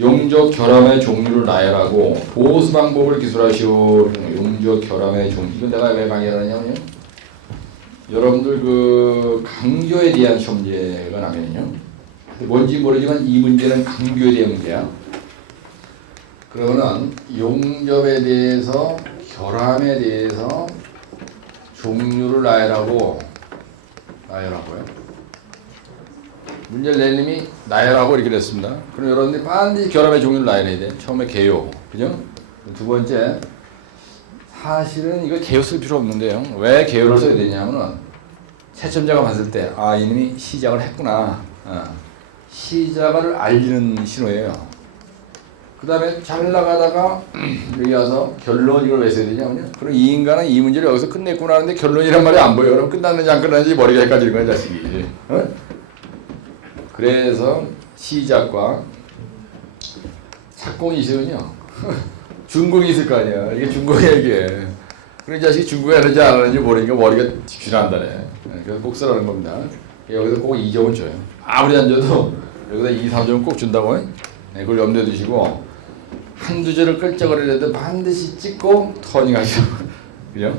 용적 결함의 종류를 나열하고 보수 방법을 기술하시오. 용적 결함의 종류. 이건 내가 왜 강의를 하냐면요. 여러분들 그 강조에 대한 시험 문제가 나면요. 뭔지 모르지만 이 문제는 강조에 대한 문제야. 그러면은 용접에 대해서 결함에 대해서 종류를 나열하고요. 문제를 낸 님이 나열하고 이렇게 됐습니다. 그럼 여러분들이 반드시 결함의 종류를 나열해야 돼. 처음에 개요. 그죠? 두 번째, 사실은 이거 개요 쓸 필요 없는데요. 왜 개요를 써야 되냐면은 채점자가 봤을 때, 아, 이놈이 시작을 했구나. 시작을 알리는 신호예요. 그 다음에 잘 나가다가 여기 와서 결론 이걸 왜 써야 되냐면요. 그럼 이 인간은 이 문제를 여기서 끝냈구나 하는데 결론이란 말이 안 보여. 그럼 끝났는지 안 끝났는지 머리가 헷갈리는 거야, 자식이. 그래서 시작과 착공이 있으면요. 중공이 있을 거 아니야. 이게 중공이야, 이게. 그럼 이 자식이 중공이 하는지 안 하는지 모르니까 머리가 쥐난다네. 그래서 꼭 쓰라는 겁니다. 여기서 꼭 2점은 줘요. 아무리 안 줘도 여기다 2, 3점은 꼭 준다고. 네, 그걸 염두에 두시고 한두 줄을 끌적거리려도 반드시 찍고 터닝하시오. 그죠?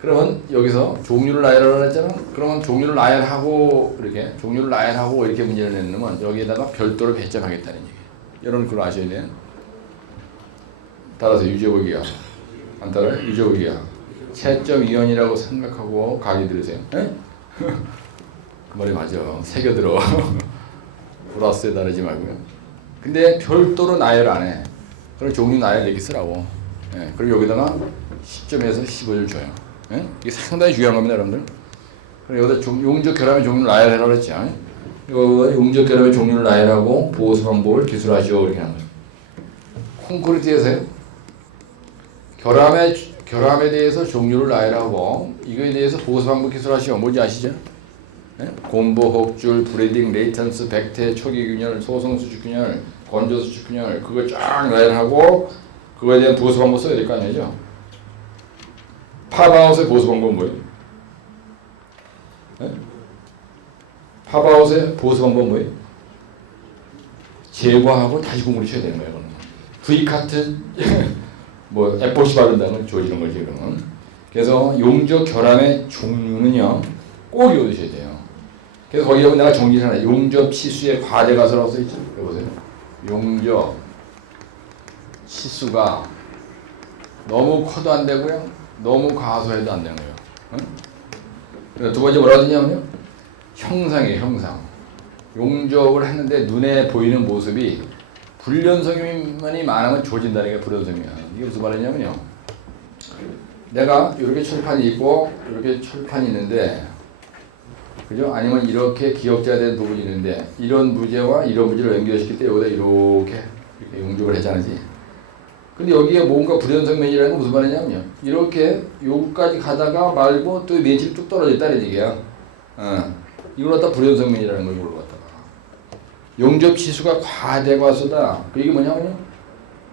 그러면 여기서 종류를 나열하라 했잖아. 그러면 종류를 나열하고 이렇게 문제를 내놓으면 여기에다가 별도로 배점하겠다는 얘기예요. 여러분 그걸 아셔야 돼요. 따라서 유제보기야. 안 따라요? 유제보기야. 채점위원이라고 생각하고 강의 들으세요. 그 말이 맞아. 새겨들어. 플러스에 다르지 말고요. 근데 별도로 나열 안 해. 그럼 종류 나열 얘기 쓰라고. 그리고 여기다가 10점에서 15를 줘요. 이게 상당히 중요한 겁니다, 여러분들. 그럼 여기다 용적 결함의 종류를 나열하라고 그랬죠. 이거 용적 결함의 종류를 나열하고 보수 방법을 기술하시오 이렇게 하는 거죠. 콘크리트에서요. 결함에 대해서 종류를 나열하고 이거에 대해서 보수 방법 기술하시오. 뭔지 아시죠? 곰보, 혹줄, 브리딩, 레이턴스, 백태, 초기 균열, 소성 수축 균열, 건조 수축 균열 그걸 쫙 나열하고 그거에 대한 보수 방법 써야 될 거 아니죠? 팝아웃의 보수 방법은 뭐예요? 팝아웃의 보수 방법은 뭐예요? 제거하고 다시 공부를 쳐야 되는 거예요. V카트 뭐 F4C 바른다는 조지는 거지 그러면. 그래서 용적 결함의 종류는요 꼭 외우셔야 돼요. 그래서 거기 보면 내가 정리를 하나. 용접 치수의 과대가서라고 써있죠. 여보세요. 용접 치수가 너무 커도 안 되고요. 너무 과소해도 안 되는 거예요. 응? 두 번째 뭐라고 했냐면요. 형상이에요. 형상. 용접을 했는데 눈에 보이는 모습이 불연성면이 많으면 조진다는 게 불연성면. 이게 무슨 말이냐면요. 내가 이렇게 철판이 있고 이렇게 철판이 있는데 그죠? 아니면 이렇게 기역자가 된 부분이 있는데 이런 무게와 이런 무게를 연결시킬 때 여기다 이렇게 용접을 하잖아지. 근데 여기에 뭔가 불연성면이라는 건 무슨 말이냐면요. 이렇게 여기까지 가다가 말고 또 면치를 뚝 떨어졌다는 얘기야. 이걸 갖다 불연성면이라는 걸 이걸 갖다가. 용접 치수가 과대과소다. 이게 뭐냐면요.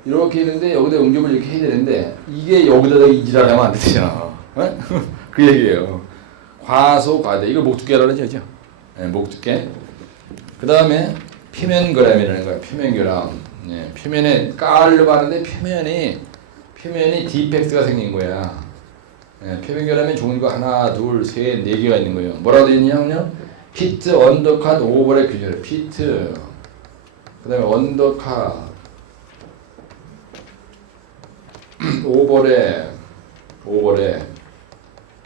이렇게 있는데 여기다 용접을 이렇게 해야 되는데 이게 여기다가 이지랄하면 안 되잖아. 그 얘기예요. 과소, 과대. 이걸 목두께라고 하죠. 목두께. 그 다음에 표면결함이라는 거예요. 표면결함. 표면에 깔을 바르는데 표면이 디펙트가 생긴 거야. 표면결함의 종류가 하나, 둘, 셋, 네 개가 있는 거예요. 뭐라고 되어 있냐면요. 피트, 언더컷, 오버랩 균열. 피트. 그 다음에 언더컷. 오버랩.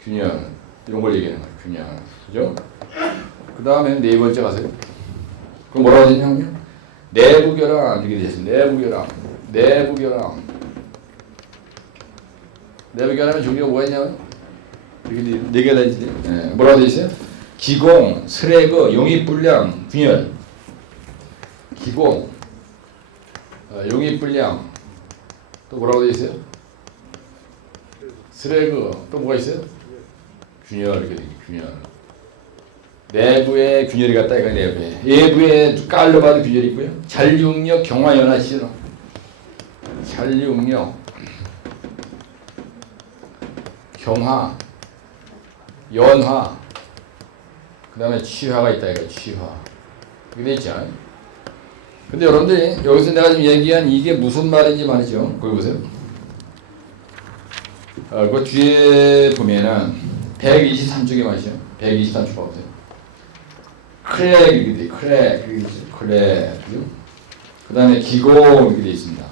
균열. 이런 걸 얘기하는 거예요. 균열. 그죠? 그 다음에 네 번째 가세요. 그럼 뭐라고 되냐면요. 내부결함. 이렇게 되셨습니다. 내부결함. 내부결함의 종류가 뭐가 있냐면 이렇게 네 개가 되지. 뭐라고 되어 있어요? 기공, 스래그, 용입불량, 균열. 기공, 용입불량. 또 뭐라고 되어 있어요? 스래그. 또 뭐가 있어요? 균열. 이렇게 되지. 균열. 내부에 균열이 갔다 이거 내부에. 외부에 깔로 봐도 균열이 있고요. 잔류응력, 경화연화 실험. 잔류응력, 경화, 연화. 그 다음에 취화가 있다 이거 취화. 이게 돼 있죠. 그 근데 여러분들이 여기서 내가 지금 얘기한 이게 무슨 말인지 말이죠. 거기 보세요. 그 뒤에 보면은 123쪽에 말이죠. 123쪽 봐보세요. 크랙 이렇게 돼. 크랙. 그 다음에 기공 이렇게 돼 있습니다.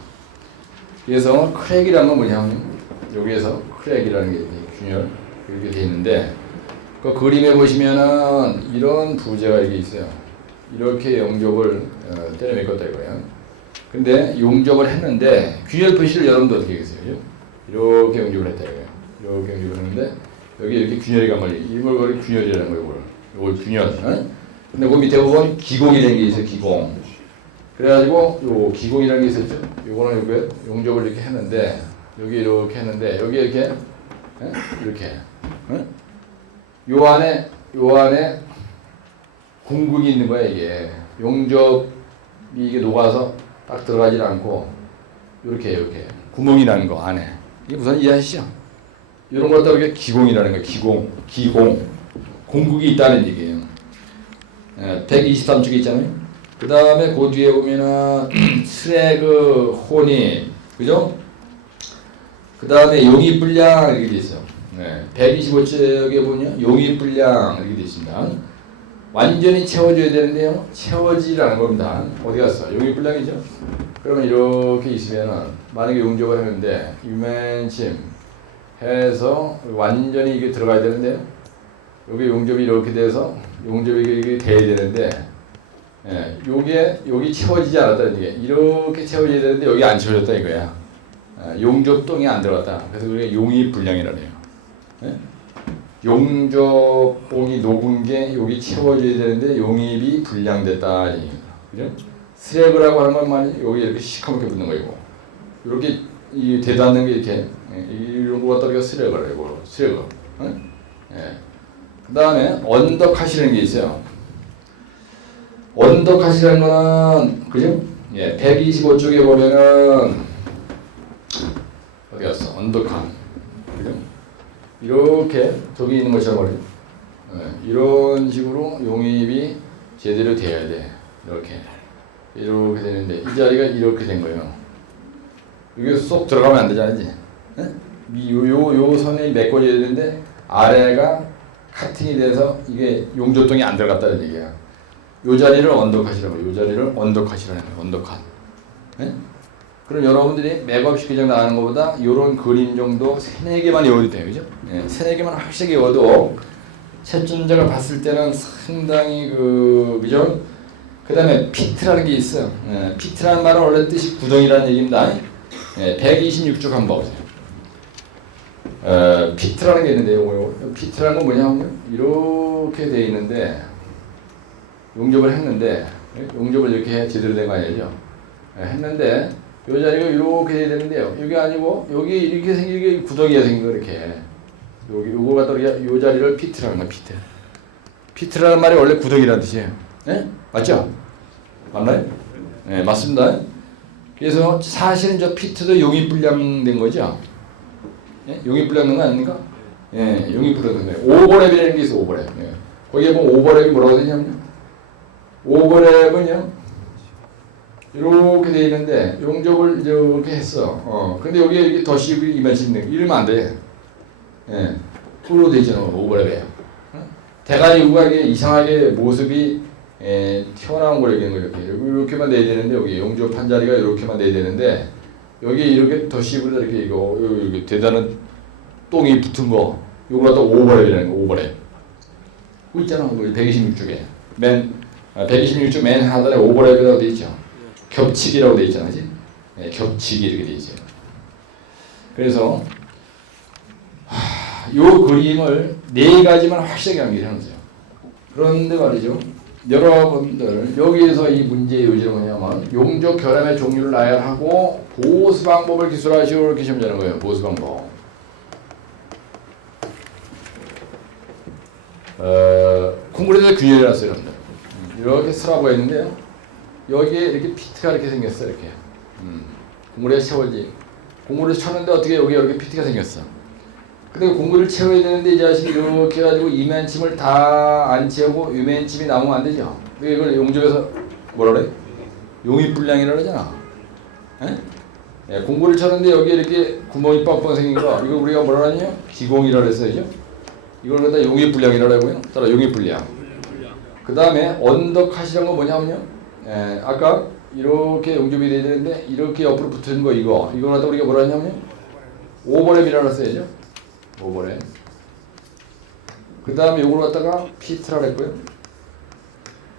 그래서 크랙이라는 건 뭐냐면 여기에서 크랙이라는 게 균열 이렇게 돼 있는데 그 그림에 보시면은 이런 부재가 이게 있어요. 이렇게 용접을 때려 메꿨다 이거예요. 근데 용접을 했는데 균열 표시를 여러분도 어떻게 하겠어요? 이렇게 용접을 했다 이거예요. 이렇게 용접을 했는데 여기 이렇게 균열이 가만히 이걸 거리 균열이라는 거예요. 이걸 균열. 근데 그 밑에 보면 기공이라는 게 있어요. 기공. 그래가지고 요 기공이라는 게 있었죠. 요거는 요게 용접을 이렇게 했는데 여기 이렇게 했는데 여기 이렇게 요 안에 궁극이 있는 거야 이게. 용접이 이게 녹아서 딱 들어가질 않고 이렇게 구멍이 나는 거 안에. 이게 무슨 이해하시죠? 이런 것도 이게 기공이라는 거예요. 기공. 궁극이 있다는 얘기예요. 123쪽에 있잖아요. 그 다음에 그 뒤에 보면은 스레그 혼이 그죠? 그 다음에 용입불량 이렇게 돼 있어요. 125쪽에 보면 용입불량 이렇게 돼 있습니다. 완전히 채워줘야 되는데요. 채워지라는 겁니다. 어디 갔어? 용입불량이죠? 그러면 이렇게 있으면은 만약에 용접을 했는데 유맨침 해서 완전히 이게 들어가야 되는데요. 여기 용접이 이렇게 돼서 용접이 이게 돼야 되는데 여기 채워지지 않았다는 얘기. 이렇게 채워져야 되는데 여기 안 채워졌다 이거야. 용접동이 안 들어갔다. 그래서 우리가 용입불량이라고 해요. 용접봉이 녹은 게 여기 채워져야 되는데 용입이 불량됐다 얘기입니다. 그죠? 스랩이라고 하는 건 말이 여기 이렇게 시커멓게 붙는 거이고 이렇게 이 대닿는 게 이렇게 이런 거 갖다 우리가 스랩을 해고 스랩. 그 다음에 언더컷이라는 게 있어요. 언더컷이라는 거는 그죠? 125쪽에 보면은 어디 갔어? 언더컷. 그죠? 이렇게 저기 있는 것처럼 말이죠. 이런 식으로 용입이 제대로 돼야 돼. 이렇게 되는데 이 자리가 이렇게 된 거예요. 이게 쏙 들어가면 안 되잖아, 이제. 요 선이 메꿔져야 되는데 아래가 카팅이 돼서 이게 용접동이 안 들어갔다는 얘기야. 요 자리를 언더컷이라고 해요. 요 자리를 언더컷이라는 거예요. 언더컷. 그럼 여러분들이 맥업식 그냥 나가는 것보다 요런 그림 정도 3-4개만 외워도 돼요. 그죠? 3-4개만 확실하게 외워도 채점자가 봤을 때는 상당히 그죠? 그 다음에 피트라는 게 있어요. 피트라는 말은 원래 뜻이 구덩이라는 얘기입니다. 126쪽 한번 봐보세요. 피트라는 게 있는데요. 피트라는 건 뭐냐면 이렇게 돼 있는데 용접을 했는데 용접을 이렇게 제대로 된 거 아니죠? 했는데 요 자리가 이렇게 돼야 되는데요. 여기 아니고 여기 이렇게 생기게 구덩이가 생긴 거 이렇게. 여기 요거 갖다 요 자리를 피트라는 거야. 피트라는 말이 원래 구덩이라는 뜻이에요. 맞죠? 맞나요? 네, 맞습니다. 그래서 사실은 저 피트도 용입불량된 거죠. 용입불량된 거 아닙니까? 용입불량된 거예요. 오버랩이라는 게 있어. 오버랩. 거기에 보면 오버랩이 뭐라고 되냐면요. 오버랩은요. 이렇게 돼 있는데 용접을 이렇게 했어. 근데 여기에 이렇게 덧씌우고 이만치 있는 이러면 안 돼. 풀로 돼 있잖아. 오버랩에. 대가리 우각에 이상하게 모습이 튀어나온 걸 얘기하는 거예요. 이렇게만 내야 되는데 여기 용접한 자리가 이렇게만 내야 되는데 여기에 이렇게 덧씌우고 이렇게 이렇게 대단한 똥이 붙은 거 요걸 갖다 오버랩이라는 거. 오버랩. 그거 있잖아. 126쪽에 126쪽 맨 하단에 오버랩이라고 돼 있죠. 겹치기라고 돼 있잖아, 그지? 겹치기 이렇게 돼 있어요. 그래서 요 그림을 4가지만 확실하게 암기를 해놓으세요. 그런데 말이죠, 여러분들 여기에서 이 문제의 요지는 뭐냐면 용접 결함의 종류를 나열하고 보수 방법을 기술하시오 이렇게 시험 자는 거예요. 보수 방법. 콩그레에서 균열이 났어요, 여러분들. 이렇게 스라브가 있는데요. 여기에 이렇게 피트가 이렇게 생겼어, 이렇게. 공구리에서 채워지. 공구리에서 쳤는데 어떻게 여기 이렇게 피트가 생겼어. 근데 공구리를 채워야 되는데 이 자식이 이렇게 해가지고 이면침을 다 안 채우고 유면침이 나오면 안 되죠. 이걸 용접해서 뭐라 그래? 용입불량이라고 그러잖아. 에? 예, 공구를 쳤는데 여기 이렇게 구멍이 뻥뻥 생긴 거 이거 우리가 뭐라 하냐? 기공이라고 했어야죠. 이걸 갖다 용입불량이라고 하고요. 따라 용입불량. 그 다음에 언더컷이란 건 뭐냐면요. 예, 아까 이렇게 용접이 돼야 되는데 이렇게 옆으로 붙은 거 이걸 갖다 우리가 뭐라 하냐면요. 오버랩이라고 했어야죠. 오버랩. 그 다음에 요걸 갖다가 피트라고 했고요.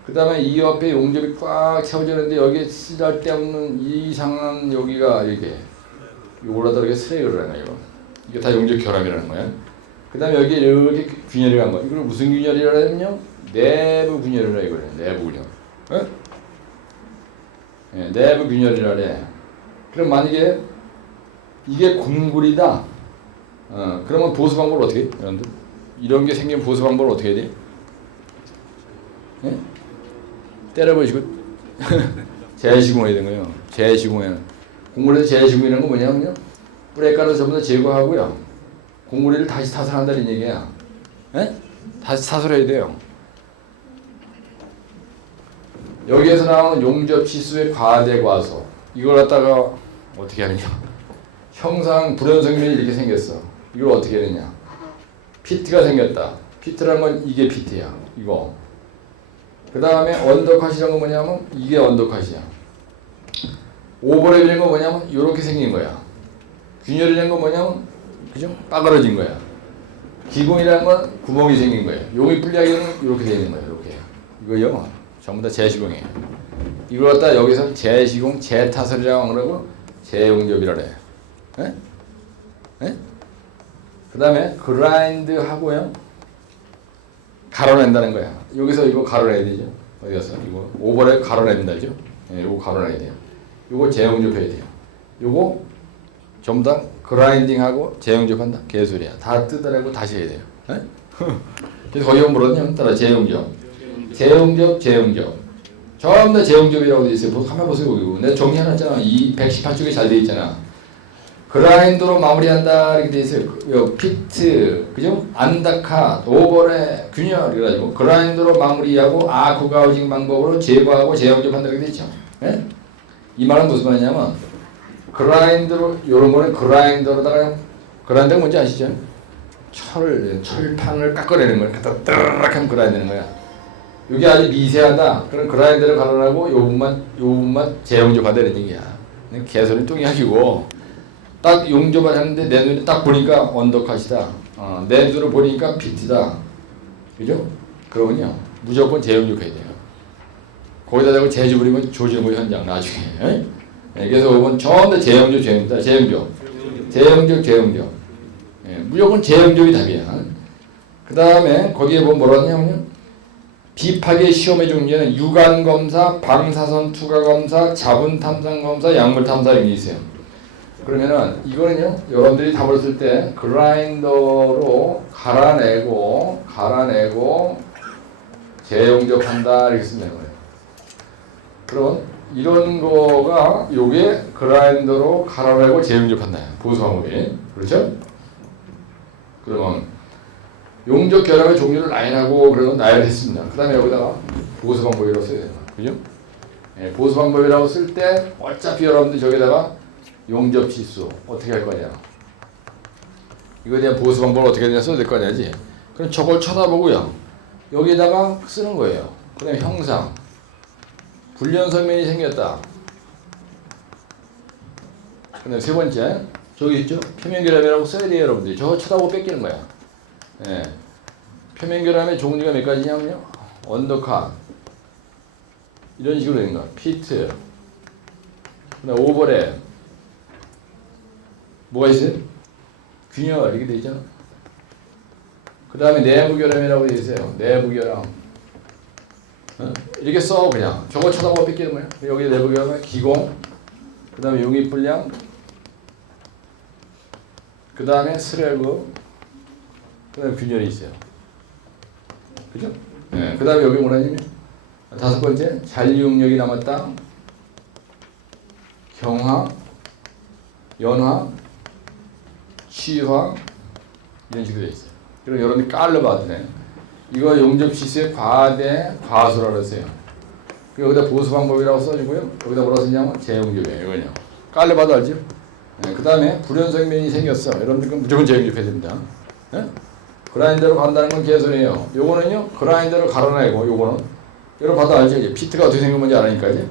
그 다음에 이 옆에 용접이 꽉 채워지는데 여기에 쓸데없는 이상한 여기가 이렇게 요걸 갖다가 이렇게 스레이를 하는 거예요. 이게 다 용접 결함이라는 거예요. 그 다음에 여기에 이렇게 균열이 간 거. 이걸 무슨 균열이라고 하냐면요. 내부 균열이라 이거예요. 내부 균열. 예? 예, 내부 균열이라 그래. 그럼 만약에 이게 공굴이다. 그러면 보수 방법을 어떻게 해? 여러분들? 이런 게 생기면 보수 방법을 어떻게 해야 돼? 예? 때려버리시고 재시공해야 되는 거예요. 재시공해. 공굴에서 재시공이라는 건 뭐냐면요. 뿌레가루 전부 다 제거하고요. 공구리를 다시 타설한다는 얘기야. 예? 다시 타설해야 돼요. 여기에서 나오는 용접 치수의 과대 과소. 이걸 갖다가 어떻게 하느냐. 형상 불연성면이 이렇게 생겼어. 이걸 어떻게 하느냐. 피트가 생겼다. 피트라는 건 이게 피트야. 이거. 그 다음에 언더컷이라는 건 뭐냐면 이게 언더컷이야. 오버랩이라는 건 뭐냐면 이렇게 생긴 거야. 균열이라는 건 뭐냐면 그죠? 빠그러진 거야. 기공이라는 건 구멍이 생긴 거예요. 용입불량이는 이렇게 되는 거예요. 이렇게. 이거요. 전부 다 재시공이에요. 이걸 갖다 여기서 재시공, 재타설이라고 그러고 재용접이라 그래요. 예? 예? 그 다음에 그라인드 하고요. 가로낸다는 거야. 여기서 이거 가로내야 되죠. 어디 갔어? 이거 오버랩 가로낸다죠. 예, 이거 가로내야 돼요. 이거 재용접해야 돼요. 이거 전부 다 그라인딩하고 재용접한다. 개소리야. 다 뜯어내고 다시 해야 돼요. 에? 그래서 거기 물었냐? 따라 재용접. 재용접. 전부 다 재용접이라고 돼 있어요. 한번 보세요. 여기. 내가 정리해놨잖아. 이 118쪽에 잘 돼 있잖아. 그라인드로 마무리한다 이렇게 돼 있어요. 피트, 그죠? 안다카, 오버랩, 균열 이래가지고 그라인드로 마무리하고 아쿠가우징 방법으로 제거하고 재용접한다 이렇게 돼 있죠. 에? 이 말은 무슨 말이냐면 그라인더로 요런 거는 그라인더로다가 그라인더가 뭔지 아시죠? 철판을 깎아내는 거야. 갖다 뜨르륵 하면 그라인드는 거야. 이게 아주 미세하다. 그럼 그라인더를 가로내고 요 부분만 재용접하다는 얘기야. 개소리 뚱이야기고 딱 용접을 하는데 내 눈에 딱 보니까 언더컷이다. 내 눈으로 보니까 피트다. 그죠? 그러면요 무조건 재용접해야 돼요. 거기다 대고 재주 부리면 조지는 거 현장 나중에. 에? 네, 그래서 이건 전부 다 재용접. 예, 무조건 재용접이 답이야. 그 다음에 거기에 보면 뭐라 하냐면요. 비파괴 시험의 종류는 유관 검사, 방사선 투과 검사, 자분 탐상 검사, 약물 탐사 이런 게 있어요. 그러면은 이거는요. 여러분들이 답을 쓸 때 그라인더로 갈아내고 재용접한다 이렇게 쓰는 거예요. 그럼 이런 거가 요게 그라인더로 갈아내고 재용접한다. 보수 방법이. 그렇죠? 그러면 용접 결합의 종류를 나열하고 그러면 나열했습니다. 그 다음에 여기다가 보수 방법이라고 써야 돼요. 그죠? 예, 보수 방법이라고 쓸 때 어차피 여러분들 저기다가 용접 치수 어떻게 할 거냐. 이거에 대한 보수 방법을 어떻게 되냐 써야 될 거 아니야지. 그럼 저걸 쳐다보고요. 여기다가 쓰는 거예요. 그 다음에 형상. 불연성면이 생겼다. 그 다음에 세 번째. 저기 있죠? 표면결함이라고 써야 돼요, 여러분들. 저거 쳐다보고 뺏기는 거야. 예. 표면결함의 종류가 몇 가지냐면요. 언더컷. 이런 식으로 되는 거야. 피트. 그 다음에 오버랩. 뭐가 있어요? 균열. 이렇게 돼 있잖아. 그 다음에 내부결함이라고 돼 있어요. 내부결함. 이렇게 써 그냥. 저거 쳐다보고 뺏기는 거야. 여기 내부결함은 기공. 그 다음에 용입불량. 그 다음에 스레그. 그 다음에 균열이 있어요. 그죠? 네. 그 다음에 여기 뭐라냐면 다섯 번째 잔류응력이 남았다. 경화, 연화, 취화 이런 식으로 되어 있어요. 그럼 여러분이 깔로 봐도 돼. 이거 용접치수의 과대, 과소라고 했어요. 여기다 보수 방법이라고 써주고요. 여기다 뭐라고 쓰냐면 재용접이에요. 이거요. 깔려 봐도 알죠? 그 다음에 불연성면이 생겼어. 여러분들 그럼 무조건 재용접해야 됩니다. 네? 그라인더로 간다는 건 개소리예요. 요거는요, 그라인더로 갈아내고, 요거는 여러분 봐도 알죠? 이제 피트가 어떻게 생긴 건지 아니까 이제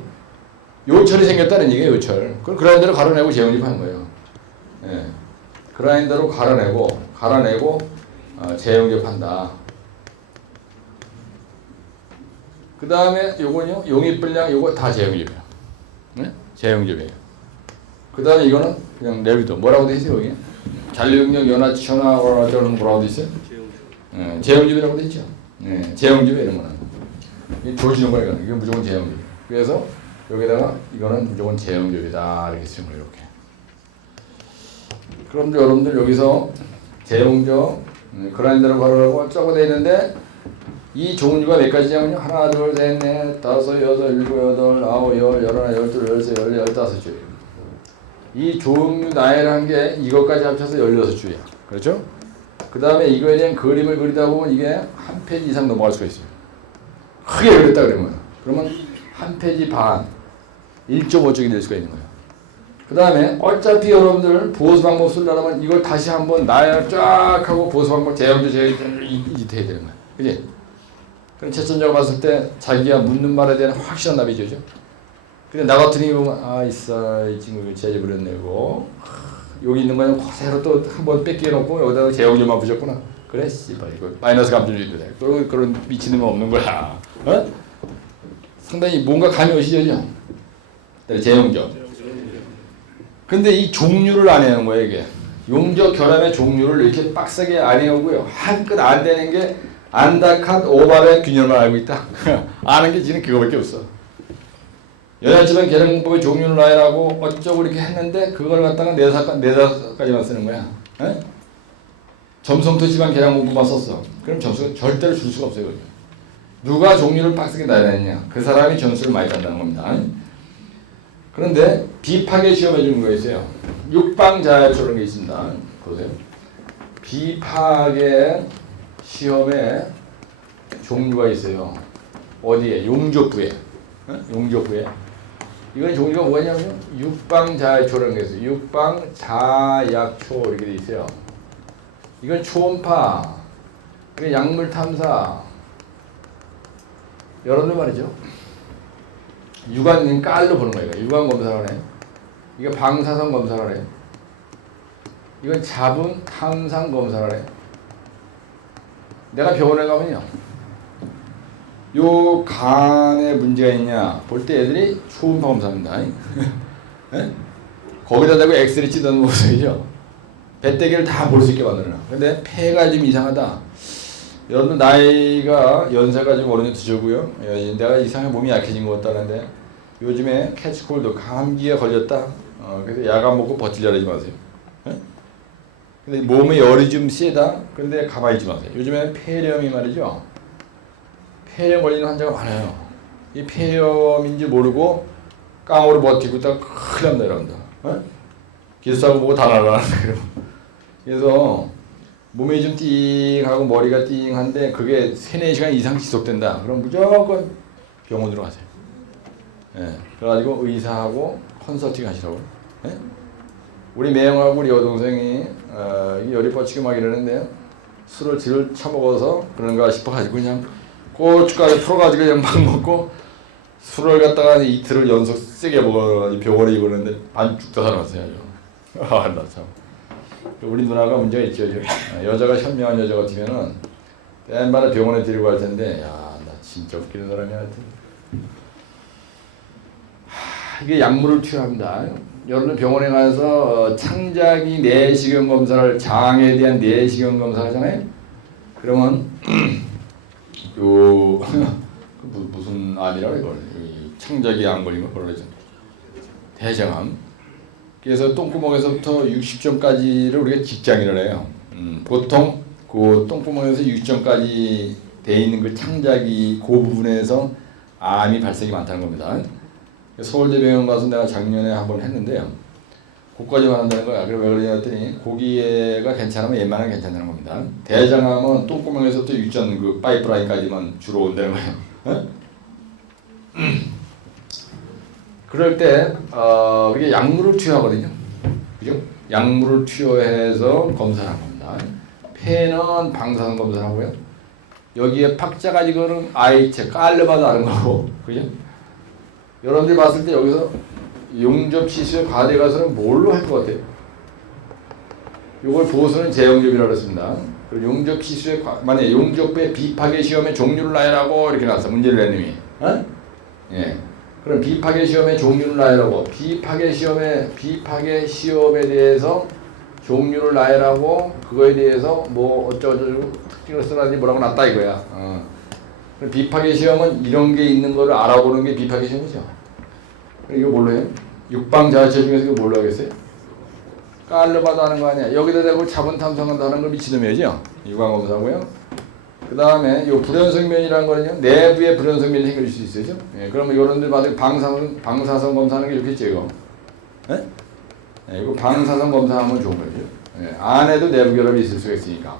요철이 생겼다는 얘기예요. 요철. 그럼 그라인더로 갈아내고 재용접하는 거예요. 예. 그라인더로 갈아내고 재용접한다. 그 다음에 요거는요, 용입분량 요거 다 재용접이에요. 네? 재용접이에요. 그 다음에 이거는 그냥 내비도 뭐라고 돼 있어요, 여기? 잔류능력 연화치 천화 어쩌는 뭐라고 돼 있어요? 재용접이라고 돼 있죠. 네, 재용접이 이런 거는 이 조지는 거예요. 이거는. 이건 무조건 재용접. 그래서 여기다가 이거는 무조건 재용접이다 이렇게 쓰는 거예요. 이렇게. 그럼 여러분들 여기서 재용접 그라인더로 바로라고 적어져 있는데 이 종류가 몇 가지냐면요. 하나, 둘, 셋, 넷, 다섯, 여섯, 일곱, 여덟, 아홉, 열, 열하나, 열둘, 열세, 열네, 열다섯 줄. 이 종류 나열한 게 이것까지 합쳐서 16줄이야. 그렇죠? 그 다음에 이거에 대한 그림을 그리다 보면 이게 한 페이지 이상 넘어갈 수가 있어요. 크게 그렸다 그러면. 그러면 한 페이지 반, 1.5쪽이 될 수가 있는 거예요. 그 다음에 어차피 여러분들 보수 방법 쓰려면 이걸 다시 한번 나열 쫙 하고 보수 방법 재용조 재용조 이짓 해야 되는 거야. 그지? 그럼 채점자가 봤을 때 자기가 묻는 말에 대한 확실한 답이 주죠. 근데 나 같은 경우 보면 아 있어 이 친구 제집을 했네고 여기 있는 거는 그대로 또 한번 뺏겨 놓고 여기다가 재용조만 붙였구나. 그래 씨발 이거 마이너스 감점주의도 돼. 그런 미친놈은 없는 거야. 어? 상당히 뭔가 감이 오시죠? 재용조. 근데 이 종류를 안 해놓은 거예요 이게. 용조 결함의 종류를 이렇게 빡세게 안 해오고요. 한끗 안 되는 게 안다칸 오발의 균열만 알고 있다. 아는 게 지금 그거밖에 없어. 연합지방 계량공법의 종류를 나열하고 어쩌고 이렇게 했는데 그걸 갖다가 네다섯 가지만 쓰는 거야. 에? 점성토 지방 계량공법만 썼어. 그럼 점수 절대로 줄 수가 없어요. 누가 종류를 빡세게 나열했냐? 그 사람이 점수를 많이 딴다는 겁니다. 그런데 비파괴 시험해 주는 거 있어요. 육방자율 이런 게 있습니다. 보세요. 비파괴 시험에 종류가 있어요. 어디에? 용접부에. 용접부에. 이건 종류가 뭐냐면요. 육방자약초라는 게 있어요. 육방자약초 이렇게 돼 있어요. 이건 초음파, 약물 탐사. 여러분들 말이죠. 유관 깔로 보는 거예요. 유관 검사를 하네. 이거 방사선 검사를 하네. 이건 자분 탐상 검사를 하네. 내가 병원에 가면요. 요 간에 문제가 있냐 볼 때 애들이 초음파 검사합니다. 거기다 대고 엑스레이 찍는 모습이죠. 배때기를 다 볼 수 있게 만들어놔. 근데 폐가 좀 이상하다. 여러분 나이가 연세가 좀 어느 정도 드셨고요. 내가 이상하게 몸이 약해진 것 같다는데 요즘에 캐치콜드 감기에 걸렸다. 그래서 약안 먹고 버틸려고 하지 마세요. 근데 몸에 열이 좀 세다. 근데 가만히 있지 마세요. 요즘에 폐렴이 말이죠. 폐렴 걸리는 환자가 많아요. 이 폐렴인지 모르고 깡으로 버티고 있다가 큰일 납니다, 여러분들. 기숙사고 보고 다 날아가는 거예요. 그래서 몸이 좀 띵하고 머리가 띵한데 그게 3-4시간 이상 지속된다. 그럼 무조건 병원으로 가세요. 그래가지고 의사하고 컨설팅 하시라고. 우리 매형하고 우리 여동생이 열이 뻗치고 막 이러는데 술을 들 처먹어서 그런가 싶어가지고 그냥 고춧가루 풀어가지고 그냥 막 먹고 술을 갖다가 이틀을 연속 세게 먹어가지고 병원에 입었는데 반죽 다 살아났어요. 아, 나 참. 우리 누나가 문제가 있죠. 여자가 현명한 여자 같으면은 맨날 병원에 데리고 갈 텐데, 야, 나 진짜 웃기는 사람이야. 하여튼. 이게 약물을 투여합니다. 여러분 병원에 가서 창자기 내시경 검사를 장에 대한 내시경 검사 하잖아요. 그러면 요 무슨 암이라고 이걸 창자기 안 걸린 거 뭐라 그러죠? 대장암. 그래서 똥구멍에서부터 60점까지를 우리가 직장이라 해요. 보통 그 똥구멍에서 60점까지 돼 있는 그 창자기 그 부분에서 암이 발생이 많다는 겁니다. 서울대병원 가서 내가 작년에 한번 했는데요. 고까지만 한다는 거야. 그래 왜 그러냐 했더니 고기가 괜찮으면 웬만하면 괜찮다는 겁니다. 대장암은 똥구멍에서부터 6점 그 파이프라인까지만 주로 온다는 거예요. 그럴 때 이게 약물을 투여하거든요. 그죠? 약물을 투여해서 검사를 한 겁니다. 폐는 방사선 검사를 하고요. 여기에 박자가 지금 아이체 깔르바도 하는 거고, 그죠? 여러분들이 봤을 때 여기서 용접시수의 과대가설은 뭘로 할 것 같아요? 요걸 보수는 재용접이라고 했습니다. 용접시수의 만약에 용접부의 비파괴 시험의 종류를 나열하고 이렇게 나왔어. 문제를 낸 놈이. 어? 예. 그럼 비파괴 시험의 종류를 나열하고 비파괴 시험에 대해서 종류를 나열하고 그거에 대해서 뭐 어쩌고저쩌고 특징을 쓰라든지 뭐라고 놨다 이거야. 그럼 비파괴 시험은 이런 게 있는 거를 알아보는 게 비파괴 시험이죠. 이거 뭘로 해요? 육방자체 중에서 이거 뭘로 하겠어요? 깔르바도 하는 거 아니야. 여기다 대고 자본 탐성한다 하는 걸 미친놈이죠. 유광검사고요. 그 다음에 요 불연성면이라는 거는요, 내부에 불연성면이 생길 수 있어요. 예, 그러면 여러분들 받은 방사선 검사하는 게 좋겠죠, 이거. 예? 예, 이거 방사선 검사하면 좋은 거죠. 예, 안에도 내부 결합이 있을 수가 있으니까.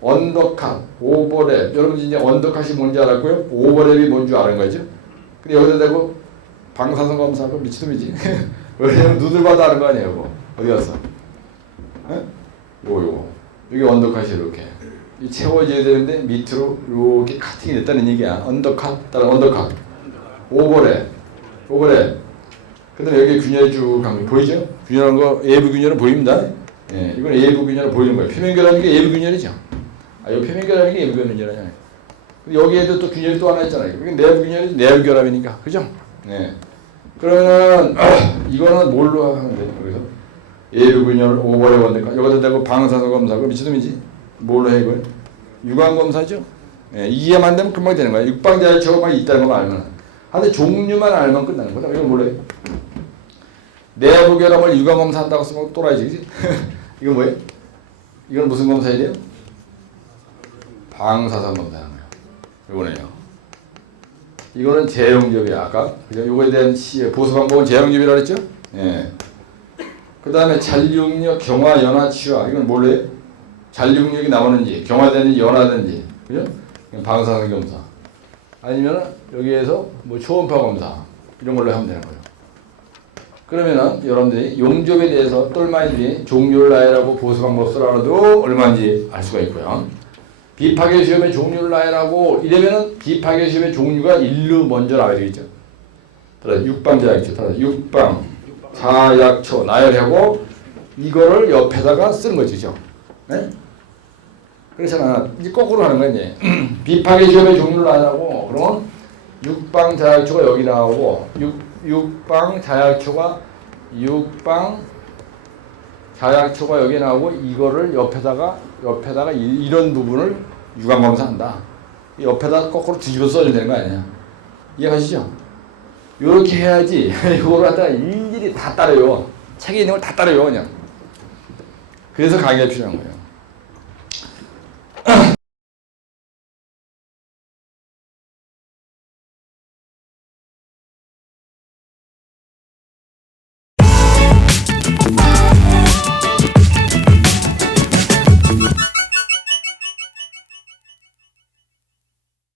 언더컷, 오버랩. 여러분들 이제 언더컷이 뭔지 알았고요. 오버랩이 뭔지 아는 거죠. 근데 여기다 대고 방사선 검사하고 미친놈이지. 왜냐면 누들바도 하는 거 아니에요, 이거. 어디 갔어? 예? 요거. 여기 언더컷이 이렇게. 이 채워져야 되는데 밑으로 이렇게 카팅이 됐다는 얘기야. 언더컷, 따라 언더컷. 오버랩. 그 다음에 여기 균열이 쭉 간 거 보이죠? 균열한 거, 예부 균열은 보입니다. 예, 이건 예부 균열을 보이는 거예요. 표면 결합이 게 예부 균열이죠. 이 표면 결합이 게 예부 균열이잖아요. 여기에도 또 균열이 또 하나 있잖아요. 이게 내부 균열이 내부 결합이니까. 그죠? 네. 그러면, 이거는 뭘로 하면 돼요? 여기서? 예부 균열, 오버랩 언더컷. 여기다 대고 방사선 검사고 미친놈이지. 뭘로 해 이걸? 유광검사죠. 예, 이해만 되면 금방 되는 거야. 육방자체가 있다는 것만 알면. 하여튼 종류만 알면 끝나는 거다. 이건 뭘로 해? 내부 결합을 유광검사한다고 쓰면 또라이지, 그지? 이건 뭐예요? 이건 무슨 검사해야 돼요? 방사선 검사하는 거예요. 이거는요. 이거는 재용접이야. 아까 그죠? 이거에 대한 보수 방법은 재용접이라고 했죠? 예. 그 다음에 잔류력, 경화, 연화, 치화. 이건 뭘로 해? 잔류력이 나오는지, 경화되는지, 연화되는지, 그죠? 방사선 검사. 아니면 여기에서 뭐 초음파 검사 이런 걸로 하면 되는 거예요. 그러면은 여러분들이 용접에 대해서 얼마인지 종류를 나열하고 보수 방법 쓰라도 얼마인지 알 수가 있고요. 비파괴 시험의 종류를 나열하고 이러면은 비파괴 시험의 종류가 일로 먼저 나와야 되겠죠. 육방자약초, 육방자약초 나열하고 이거를 옆에다가 쓰는 거죠, 그죠? 네? 그렇잖아. 이제 거꾸로 하는 거야, 이제. 비파괴 시험의 종류를 나열하고, 그러면 육방자약초가 여기 나오고, 육방자약초가 여기 나오고, 이거를 옆에다가 이런 부분을 유광검사한다. 옆에다 거꾸로 뒤집어 써야 되는 거 아니냐. 이해가시죠? 요렇게 해야지, 이거를 갖다가 일일이 다 따라요. 책에 있는 걸 다 따라요, 그냥. 그래서 강의가 필요한 거예요.